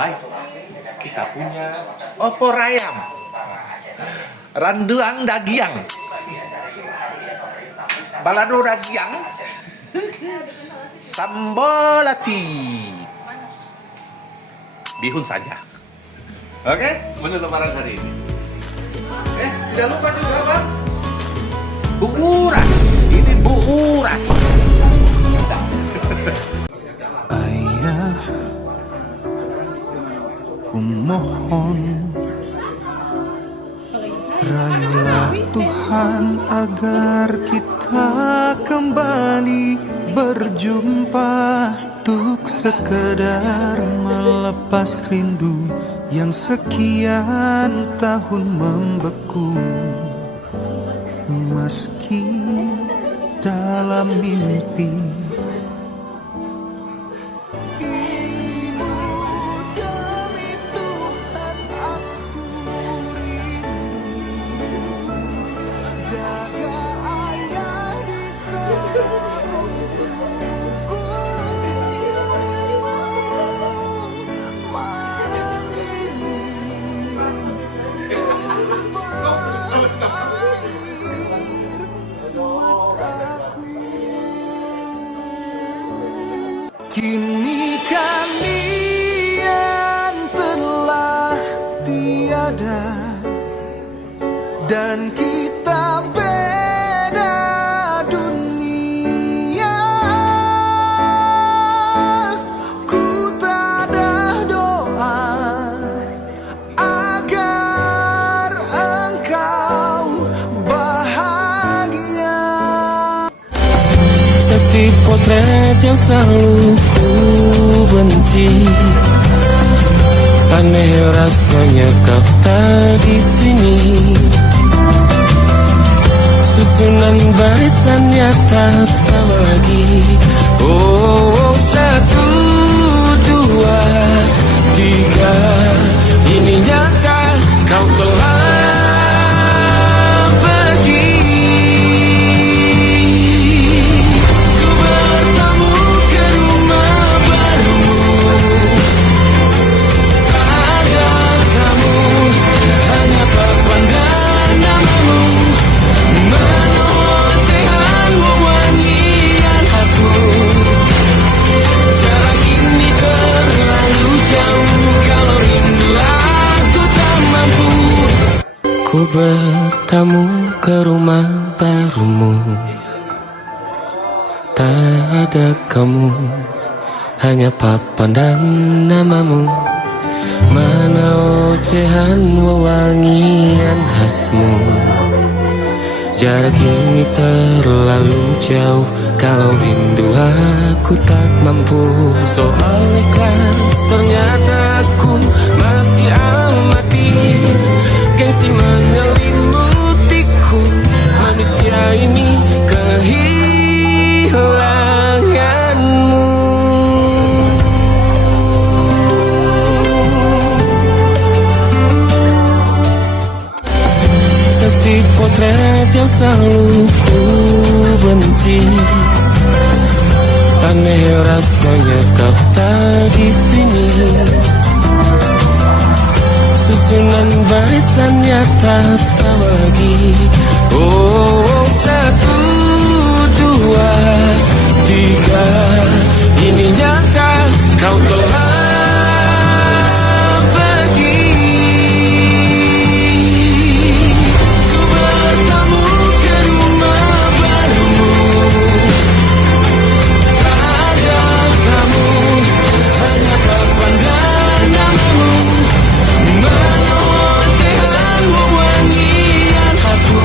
Hai, kita punya opor ayam, randuang dagiang, balado dagiang, sambolati, bihun saja. Oke, menu lebaran hari ini. Jangan lupa juga apa? Bu Uras, ini Bu Uras. Ayah, kumohon, rayulah Tuhan agar kita kembali berjumpa untuk sekedar melepas rindu yang sekian tahun membeku. Meski dalam mimpi, jaga ayah di sana untukku. Malam ini kini kalian telah tiada dan kita beda dunia. Ku tak ada doa agar engkau bahagia. Sesi potret yang selalu ku benci, aneh rasanya kau tak di sini. Susunan barisannya tak sama lagi. Oh, 1, 2, 3, ini nyata kau telah pergi. Ku bertamu ke rumah barumu, tak ada kamu, hanya papan dan namamu. Ocehan wewangian khasmu, jarak ini terlalu jauh, kalau rindu aku tak mampu. Ku bertamu ke rumah barumu, tak ada kamu, hanya papan dan namamu. Mana ocehan wewangian khasmu, jarak ini terlalu jauh, kalau rindu aku tak mampu. Soal ikhlas ternyata aku masih amati, gengsi menyelimutiku, manusia ini kehilanganmu. Sesi potret yang selalu ku benci, aneh rasanya kau tak di sini. Susunan barisannya tak sama lagi. Oh, 1, 2, 3, ini nyata kau telah pergi. Ku bertamu ke rumah barumu, tak ada kamu, hanya papan dan namamu. Mana ocehan wewangian khasmu,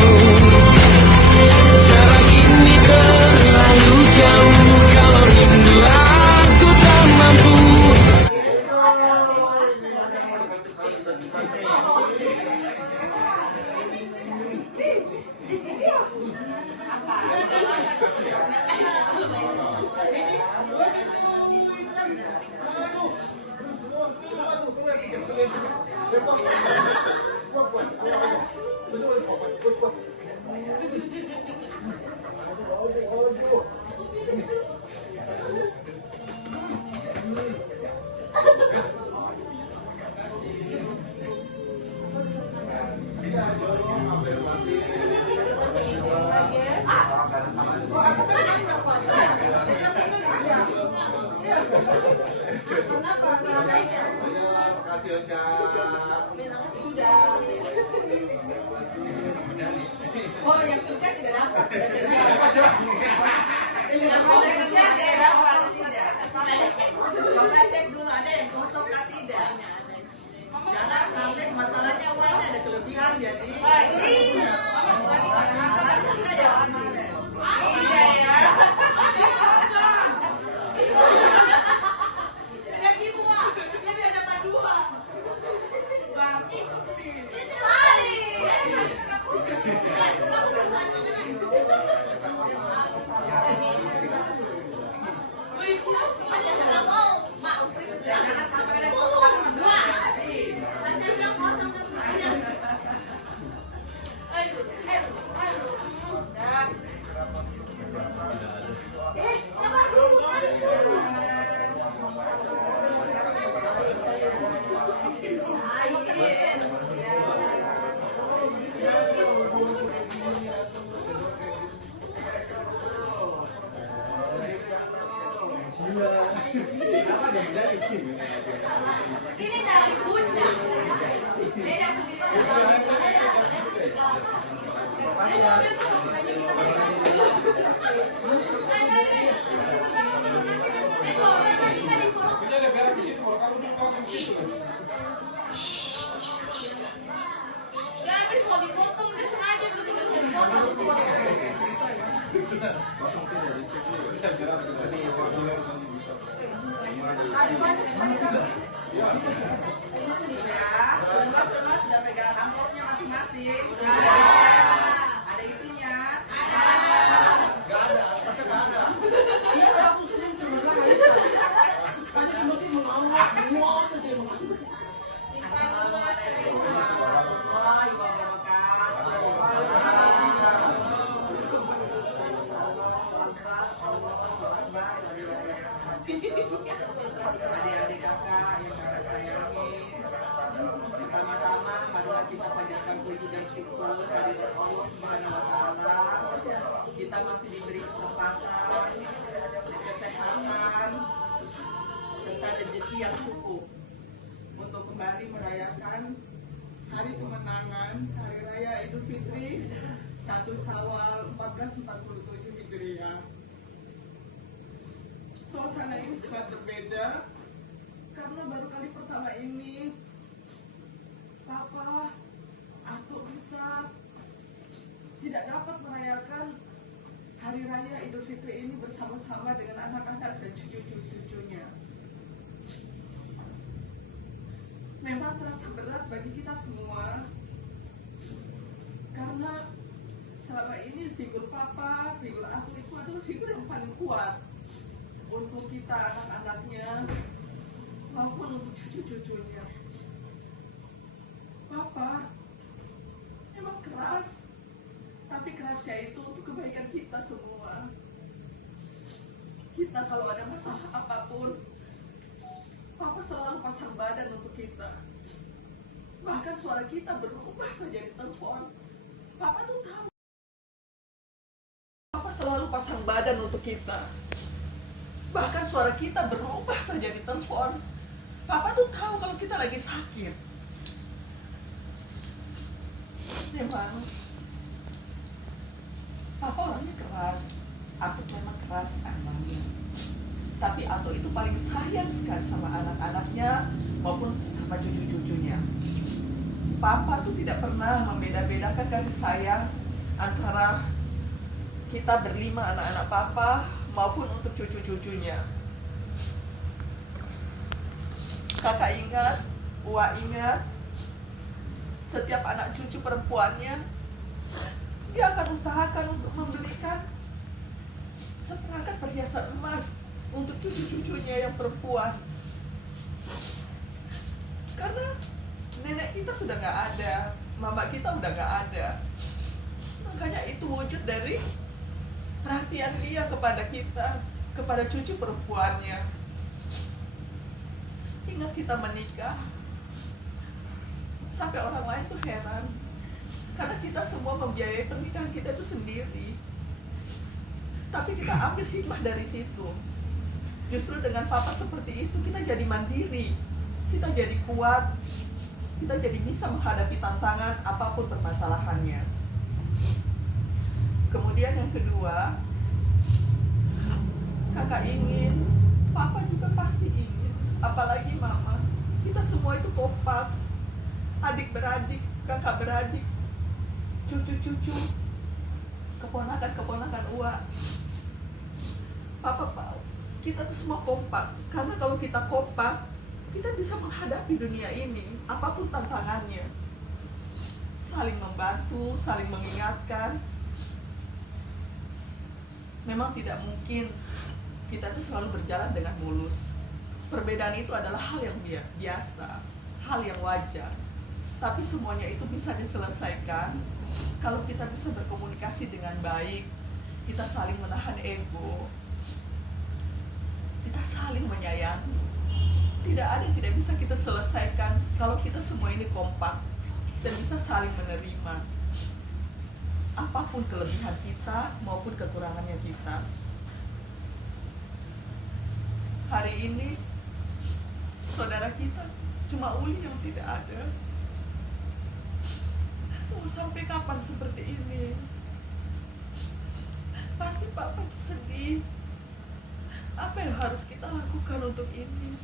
jarak ini terlalu jauh, kalau rindu aku tak mampu. Makasih Ocha. Sudah. Oh, yang kerja tidak dapat. Coba cek dulu ada yang kosong atau tidak. Jangan sampai masalahnya uangnya ada kelebihan jadi. Ini dari Bunda. Beda Jangan mau dipotong, dia sengaja tuh dipotong. Semua sudah pegang amplopnya masing-masing. Ada isinya. Iya, langsung sudah curang. Assalamualaikum warahmatullahi wabarakatuh. Adik-adik kakak yang kakak sayangi, pertama-tama marilah kita panjatkan puji dan syukur kehadirat Allah Subhanahu wa Ta'ala. Kita masih diberi kesempatan, kesehatan, serta rezeki yang cukup untuk kembali merayakan hari kemenangan Hari Raya Idul Fitri 1 Syawal 1447 Hijriah. Suasana ini sangat berbeda karena baru kali pertama ini Papa atau kita tidak dapat merayakan Hari Raya Idul Fitri ini bersama-sama dengan anak-anak dan cucu-cucunya. Memang terasa berat bagi kita semua karena selama ini figur Papa, figur aku itu adalah figur yang paling kuat untuk kita anak-anaknya maupun untuk cucu-cucunya. Papa memang keras, tapi kerasnya itu untuk kebaikan kita semua. Kita kalau ada masalah apapun, Papa selalu pasang badan untuk kita. Bahkan suara kita berubah saja di telepon. Papa tuh tahu. Papa selalu pasang badan untuk kita. Bahkan suara kita berubah saja di telepon. Papa tuh tahu kalau kita lagi sakit. Memang Papa orangnya keras. Aku memang keras anaknya. Tapi Ato itu paling sayang sekali sama anak-anaknya maupun sesama cucu-cucunya. Papa tuh tidak pernah membeda-bedakan kasih sayang antara kita berlima anak-anak Papa maupun untuk cucu-cucunya. Kakak ingat, Uwa ingat, setiap anak cucu perempuannya, dia akan usahakan untuk membelikan seperangkat perhiasan emas untuk cucu-cucunya yang perempuan. Karena nenek kita sudah nggak ada, mama kita udah nggak ada. Makanya itu wujud dari perhatian dia kepada kita, kepada cucu perempuannya. Ingat kita menikah, sampai orang lain tuh heran, karena kita semua membiayai pernikahan kita itu sendiri. Tapi kita ambil hikmah dari situ. Justru dengan papa seperti itu kita jadi mandiri, kita jadi kuat, kita jadi bisa menghadapi tantangan apapun permasalahannya. Kemudian yang kedua, kakak ingin, papa juga pasti ingin, apalagi mama, kita semua itu kompak, adik beradik, kakak beradik, cucu-cucu, keponakan-keponakan Ua. Papa, kita tuh semua kompak, karena kalau kita kompak, kita bisa menghadapi dunia ini, apapun tantangannya. Saling membantu, saling mengingatkan. Memang tidak mungkin kita tuh selalu berjalan dengan mulus. Perbedaan itu adalah hal yang biasa, hal yang wajar. Tapi semuanya itu bisa diselesaikan kalau kita bisa berkomunikasi dengan baik, kita saling menahan ego, kita saling menyayangi. Tidak ada yang tidak bisa kita selesaikan kalau kita semua ini kompak dan bisa saling menerima apapun kelebihan kita maupun kekurangannya kita. Hari ini saudara kita cuma Uli yang tidak ada. Mau sampai kapan seperti ini? Pasti papa tuh sedih. Apa yang harus kita lakukan untuk ini?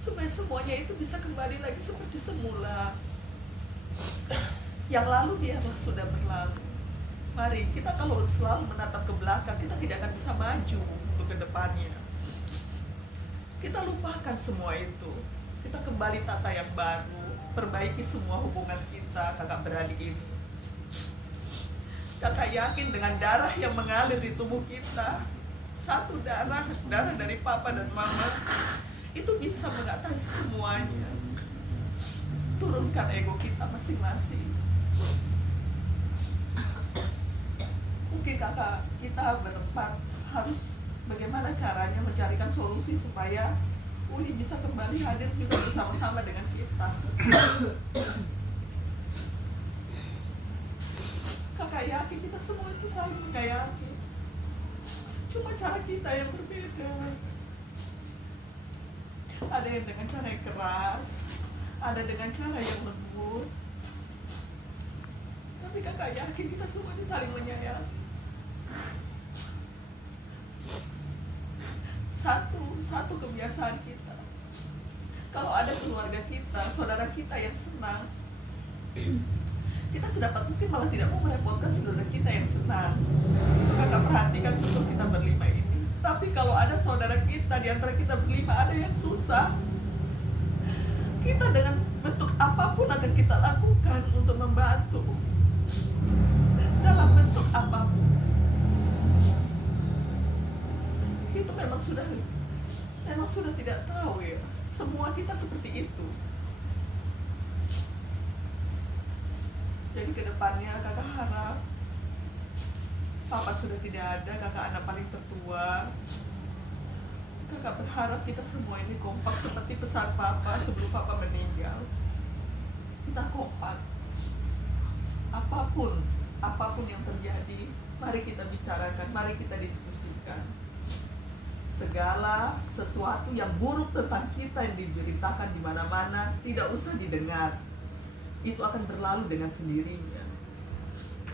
Supaya semuanya itu bisa kembali lagi seperti semula. Yang lalu biarlah sudah berlalu. Mari, kita kalau selalu menatap ke belakang, kita tidak akan bisa maju untuk ke depannya. Kita lupakan semua itu. Kita kembali tata yang baru, perbaiki semua hubungan kita, kakak beradik ini. Kakak yakin dengan darah yang mengalir di tubuh kita, satu darah dari papa dan mama, itu bisa mengatasi semuanya. Turunkan ego kita masing-masing. Mungkin kakak kita berempat harus bagaimana caranya mencarikan solusi supaya Uli bisa kembali hadir juga bersama-sama dengan kita. Kakak yakin kita semua itu saling menyayangi. Cuma cara kita yang berbeda. Ada yang dengan cara yang keras, ada dengan cara yang lembut. Tapi kakak yakin kita semua ini saling menyayangi. Satu kebiasaan kita. Kalau ada keluarga kita, saudara kita yang senang, kita sedapat mungkin malah tidak mau merepotkan saudara kita yang senang. Kakak perhatikan untuk kita berlima ini. Tapi kalau ada saudara kita, di antara kita berlima ada yang susah, kita dengan bentuk apapun akan kita lakukan untuk membantu. Dalam bentuk apapun. Itu memang sudah tidak tahu ya. Semua kita seperti itu. Jadi kedepannya kakak harap papa sudah tidak ada, kakak anak paling tertua. Kakak berharap kita semua ini kompak seperti pesan papa sebelum papa meninggal. Kita kompak. Apapun yang terjadi, mari kita bicarakan, mari kita diskusikan. Segala sesuatu yang buruk tentang kita yang diberitakan di mana-mana tidak usah didengar. Itu akan berlalu dengan sendirinya.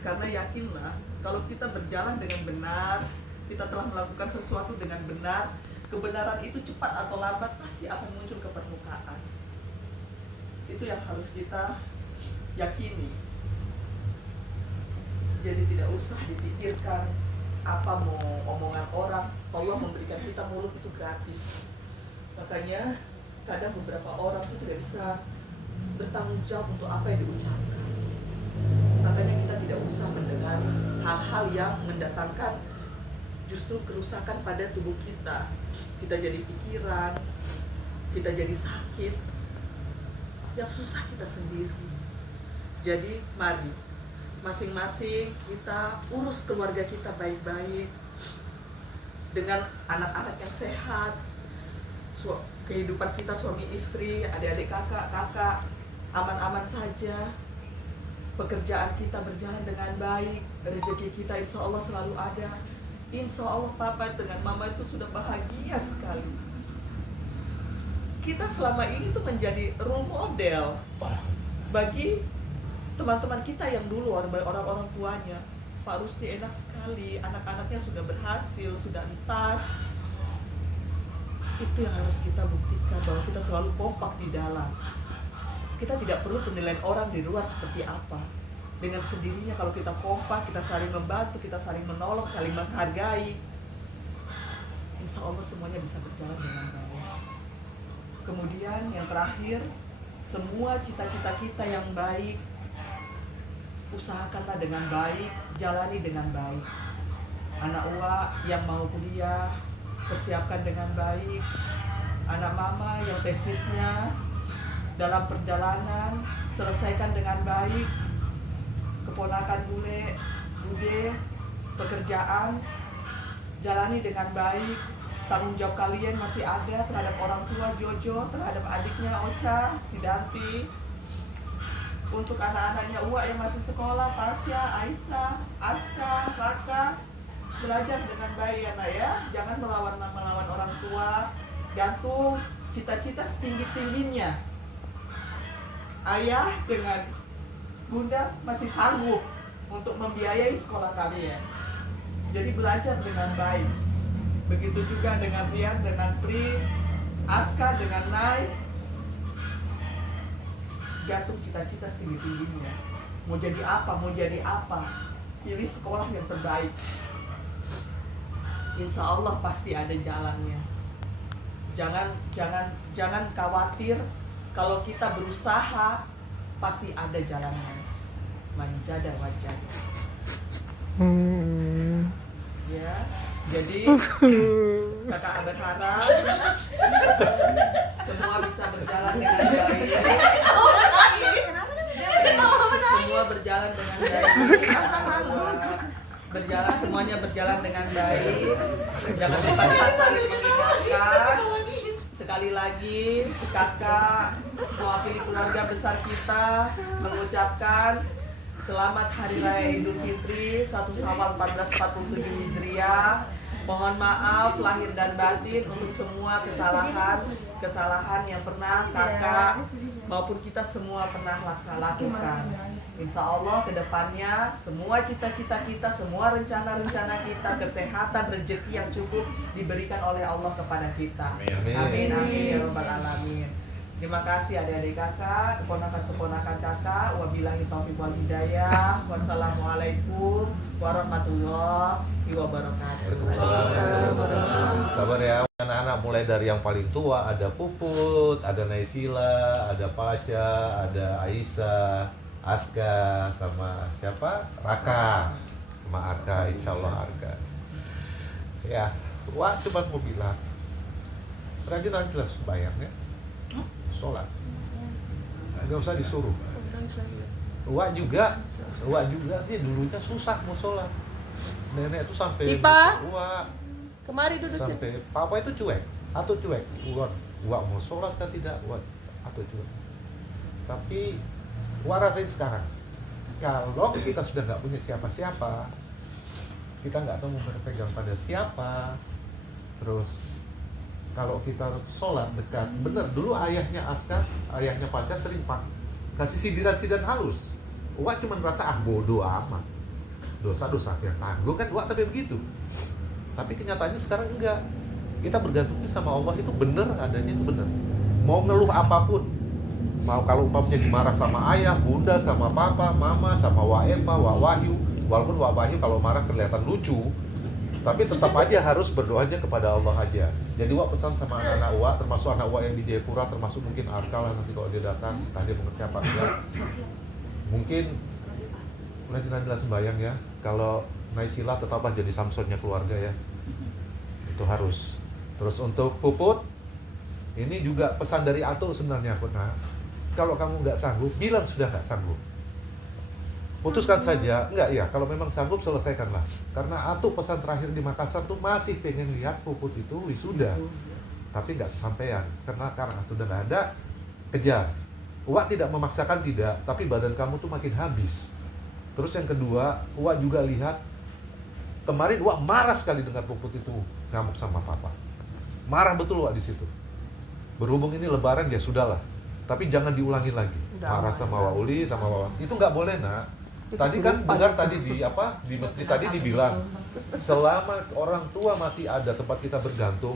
Karena yakinlah, kalau kita berjalan dengan benar, kita telah melakukan sesuatu dengan benar, kebenaran itu cepat atau lambat pasti akan muncul ke permukaan. Itu yang harus kita yakini. Jadi tidak usah dipikirkan apa mau omongan orang. Allah memberikan kita mulut itu gratis. Makanya kadang beberapa orang itu tidak bisa bertanggung jawab untuk apa yang diucapkan. Makanya kita tidak usah mendengar hal-hal yang mendatangkan justru kerusakan pada tubuh kita. Kita jadi pikiran, kita jadi sakit. Yang susah kita sendiri. Jadi mari masing-masing kita urus keluarga kita baik-baik dengan anak-anak yang sehat, kehidupan kita suami istri, adik-adik kakak aman-aman saja, pekerjaan kita berjalan dengan baik, rezeki kita insya Allah selalu ada. Insya Allah papa dengan mama itu sudah bahagia sekali. Kita selama ini tuh menjadi role model bagi teman-teman kita yang dulu, orang-orang tuanya. Pak Rusdi enak sekali, anak-anaknya sudah berhasil, sudah entas. Itu yang harus kita buktikan, bahwa kita selalu kompak di dalam. Kita tidak perlu penilaian orang di luar seperti apa. Dengan sendirinya kalau kita kompak, kita saling membantu, kita saling menolong, saling menghargai, insya Allah semuanya bisa berjalan dengan baik. Kemudian yang terakhir, semua cita-cita kita yang baik, usahakanlah dengan baik, jalani dengan baik. Anak Uwa yang mau kuliah, persiapkan dengan baik. Anak mama yang tesisnya dalam perjalanan, selesaikan dengan baik. Keponakan Bude, pekerjaan, jalani dengan baik. Tanggung jawab kalian masih ada terhadap orang tua Jojo, terhadap adiknya Ocha, Sidanti. Untuk anak-anaknya Uwa yang masih sekolah, Tasya, Aisyah, Aska, Raka, belajar dengan baik ya nak ya. Jangan melawan orang tua. Gantung cita-cita setinggi-tingginya. Ayah dengan bunda masih sanggup untuk membiayai sekolah kalian. Jadi belajar dengan baik. Begitu juga dengan Rian, dengan Pri, Aska, dengan Nai. Gantung cita-cita setinggi-tingginya. Mau jadi apa? Pilih sekolah yang terbaik. Insya Allah pasti ada jalannya. Jangan khawatir. Kalau kita berusaha, pasti ada jalannya. Manjada wajah. Ya, jadi kakak berharap semua bisa berjalan dengan baik. Semua berjalan dengan baik. Semuanya berjalan dengan baik. Jangan lupa saling mengingatkan. Sekali lagi, kakak mewakili keluarga besar kita mengucapkan selamat Hari Raya Idul Fitri 1 Syawal 1447 Hijriah. Mohon maaf lahir dan batin untuk semua kesalahan yang pernah kakak maupun kita semua pernah lakukan. Insya Allah kedepannya semua cita-cita kita, semua rencana-rencana kita, kesehatan, rezeki yang cukup diberikan oleh Allah kepada kita. Amin, amin ya Rabbal Alamin. Terima kasih adik-adik kakak, keponakan-keponakan kakak. Wabillahi taufiq wal hidayah. Wassalamualaikum warahmatullahi wabarakatuh. Sabar ya anak-anak, mulai dari yang paling tua ada Puput, ada Naisila, ada Pasha, ada Aisyah, Aska, sama siapa? Raka, sama Arka, insya Allah Arka. Ya, Wah cuma mau bilang, rajin-rajinlah sembahyang ya, sholat, nggak usah disuruh. Wak juga sih dulunya susah mau sholat. Nenek tuh sampai Wak kemari duduk sini. sampai papa itu cuek atau cuek. Wak mau sholat kan tidak, Wak atau cuek. Tapi Wak rasain sekarang, kalau kita sudah nggak punya siapa-siapa, kita nggak tahu mau berpegang pada siapa. Terus kalau kita sholat dekat, bener dulu ayahnya Aska, ayahnya Pasha sering kasih sindiran-sindiran halus. Wak cuma merasa bodoh amat, dosa-dosa yang tanggung kan Wak sampai begitu. Tapi kenyataannya sekarang enggak. Kita bergantungnya sama Allah itu bener adanya, itu bener. Mau ngeluh apapun, mau kalau umpamanya dimarah sama ayah, bunda, sama papa, mama, sama Wak Emma, Wak Wahyu, walaupun Wak Wahyu kalau marah kelihatan lucu, tapi tetap aja harus berdoanya kepada Allah aja. Jadi Wak pesan sama anak-anak Wak, termasuk anak Wak yang di Jayapura, termasuk mungkin Arka lah nanti kalau dia datang, entah dia mengerti apa enggak. Mungkin rajin-rajinlah sembahyang ya. Kalau Naisila tetaplah jadi Samsonnya keluarga ya. Itu harus. Terus untuk Puput, ini juga pesan dari Atul sebenarnya. Nah, kalau kamu nggak sanggup, bilang sudah nggak sanggup. Putuskan saja, enggak ya, kalau memang sanggup selesaikanlah. Karena Atu pesan terakhir di Makassar tuh masih pengen lihat Puput itu wisuda. Tapi nggak kesampaian, karena Atu udah nggak ada, kejar. Wak tidak memaksakan tidak, tapi badan kamu tuh makin habis. Terus yang kedua, Wak juga lihat Kemarin Wak marah sekali dengan Puput itu ngamuk sama papa. Marah betul Wak di situ. Berhubung ini Lebaran ya sudahlah. Tapi jangan diulangi lagi. Marah sama Wak Uli, sama Wak. Itu nggak boleh nak. Tadi kan dengar tadi di masjid tadi dibilang selama orang tua masih ada tempat kita bergantung,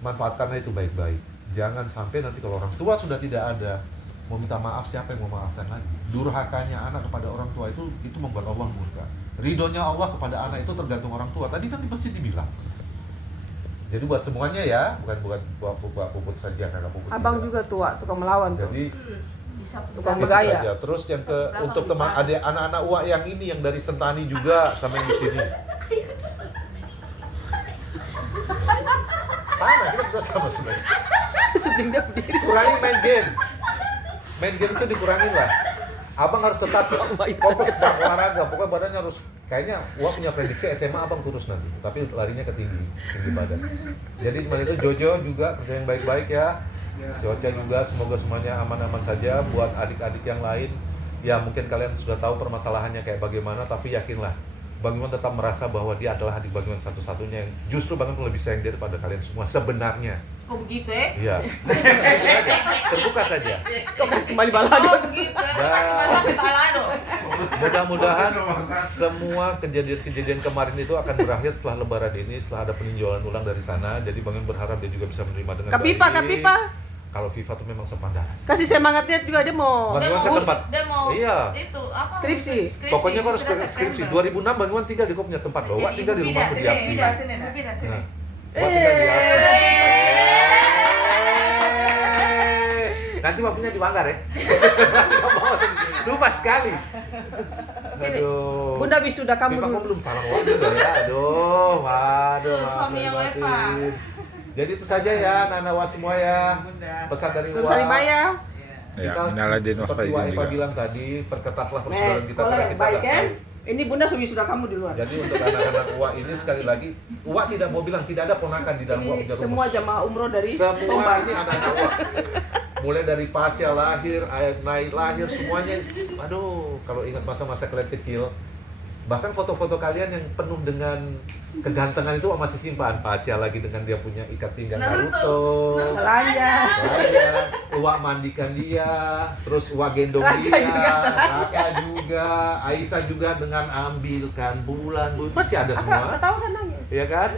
manfaatkanlah itu baik-baik. Jangan sampai nanti kalau orang tua sudah tidak ada, mau minta maaf siapa yang mau maafkan lagi? Durhakanya anak kepada orang tua itu membuat Allah murka. Ridhonya Allah kepada anak itu tergantung orang tua. Tadi kan di masjid dibilang. Jadi buat semuanya ya, bukan buat Puput saja karena Puput. Abang juga tua, tukang melawan tuh. Jadi Tukang itu bergaya. saja. Terus yang untuk teman adik anak-anak Wak yang ini yang dari Sentani juga sama yang di sini. Sama kita berdua sama sebenarnya. Syuting dia berdiri. Kurangi main game. Main game itu dikurangin lah. Abang harus tetap fokus berolahraga. Pokoknya badannya harus kayaknya Wak punya prediksi SMA abang kurus nanti. Tapi larinya ke tinggi badan. Jadi kemarin itu Jojo juga kerja yang baik-baik ya. Coca juga semoga semuanya aman-aman saja. Buat adik-adik yang lain, ya mungkin kalian sudah tahu permasalahannya kayak bagaimana, tapi yakinlah Bang Iwan tetap merasa bahwa dia adalah adik Bang Iwan satu-satunya yang justru Bang Iwan lebih sayang dia daripada kalian semua sebenarnya. Oh begitu ya? Iya. Terbuka saja. Kok kasih kembali balado? Oh begitu ya? Kasih masa petalado. Mudah-mudahan semua kejadian-kejadian kemarin itu akan berakhir setelah Lebaran ini, setelah ada peninjauan ulang dari sana. Jadi Bang Iwan berharap dia juga bisa menerima dengan baik. Kak Pipa. Kalau Viva tuh memang sepandaran. Kasih semangatnya juga dia mau Bang Iwan ke tempat. Dia mau Iya. itu apa? Skripsi. Pokoknya kau harus Sudah skripsi. September. 2006 Bang Iwan tinggal di kau punya tempat loh. Wak tinggal di rumah Sini, Budiarsi. sini, sini. Nah, Wak tinggal di Nanti waktunya di Manggar ya. Lupa sekali. Sini. Aduh. Bunda wisuda kamu Viva, dulu. kau belum salam Wak juga ya. Aduh, waduh. Suami yang maafin Eva. batin. Jadi itu saja ya, anak-anak Wak semua ya. Pesan dari Belum Wak. saling Maya. Ya, Kita minalazin seperti wal Wak faizin Eva juga. bilang tadi, perketatlah persaudaraan kita Sekolah karena yang kita baik nggak kan? tahu. Ini Bunda wisuda kamu di luar. Jadi untuk anak-anak Uwa ini sekali lagi, Uwa tidak mau bilang tidak ada ponakan di dalam Uwa punya rumah. Semua jamaah umroh dari Semua Tombak. ini anak-anak Uwa. Mulai dari Pasya lahir, Ayat Naik lahir, semuanya. Aduh, kalau ingat masa-masa kalian kecil, bahkan foto-foto kalian yang penuh dengan kegantengan itu Uwa masih simpan. Pasya lagi dengan dia punya ikat pinggang Naruto. Belanja. Saya, Uwa mandikan dia, terus Uwa gendong Raka dia, juga. Raka juga, Aisyah juga dengan ambilkan bulan, masih ada semua, Tahu kan nangis. iya kan?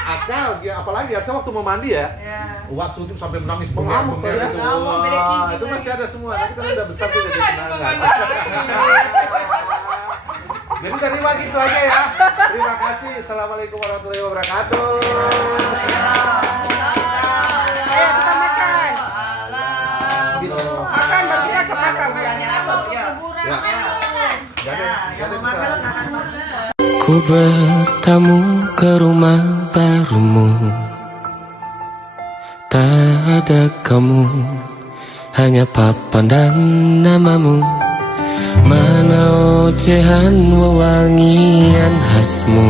Asal, ya apalagi Asal waktu mau mandi ya, Ya. Uwa syuting sampai menangis Mengamuk bengek-bengek ya. gitu. Ngamuk, beda Wah, gigi itu lagi. masih ada semua, nanti kan udah besar tuh jadi kenangan. Jadi dari Wak itu aja ya. Terima kasih. Assalamualaikum warahmatullahi wabarakatuh. Ayo kita makan. Makan baru kita ke makam. Ya. Jangan makan. Ku bertamu ke rumah barumu, tak ada kamu, hanya papan dan namamu. Mana ocehan wewangian khasmu.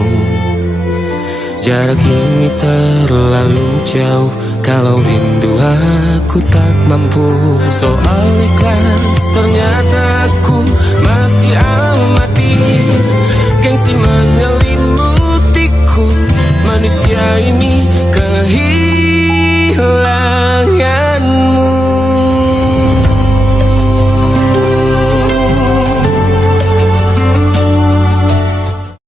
Jarak ini terlalu jauh, kalau rindu aku tak mampu. Soal ikhlas ternyata aku masih amati, gengsi